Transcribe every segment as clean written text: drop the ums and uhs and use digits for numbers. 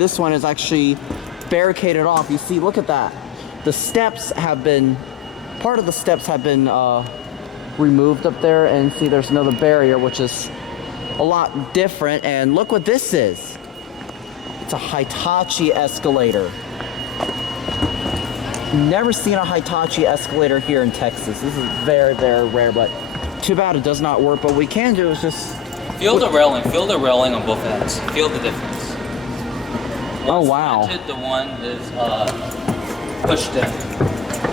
This one is actually barricaded off. You see, look at that. The steps have been, part of the steps have been removed up there, and see there's another barrier which is a lot different. And look what this is. It's a Hitachi escalator. Never seen a Hitachi escalator here in Texas. This is very, very rare, but too bad it does not work. But what we can do is just feel the railing on both ends. Feel the difference. Oh wow. The one is pushed in.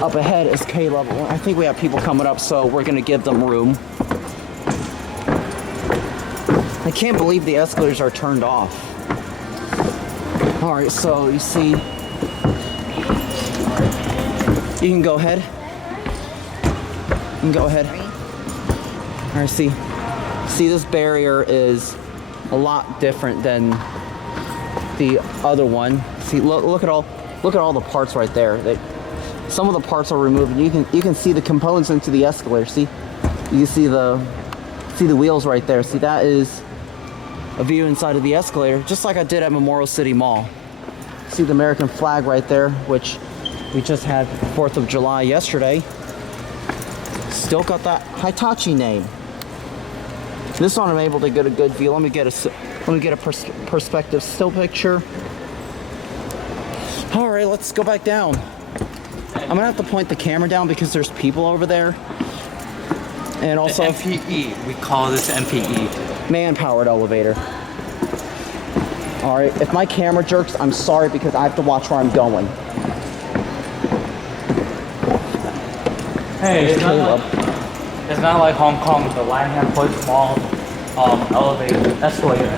Up ahead is Caleb. I think we have people coming up, so we're gonna give them room. I can't believe the escalators are turned off. All right, so you see, you can go ahead. You can go ahead. All right, see this barrier is a lot different than the other one. See, look at all the parts right there. Some of the parts are removed, and you can see the components into the escalator. See, you see the wheels right there. See, that is a view inside of the escalator, just like I did at Memorial City Mall. See the American flag right there, which we just had 4th of July yesterday. Still got that Hitachi name. This one I'm able to get a good view. Let me get a perspective still picture. All right, let's go back down. I'm gonna have to point the camera down because there's people over there. And also the MPE, we call this MPE. Man-powered elevator. All right, if my camera jerks, I'm sorry because I have to watch where I'm going. Hey, it's not like Hong Kong, the line has quite small escalator.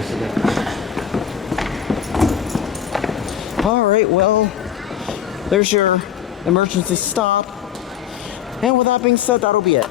All right, well, there's your emergency stop. And with that being said, that'll be it.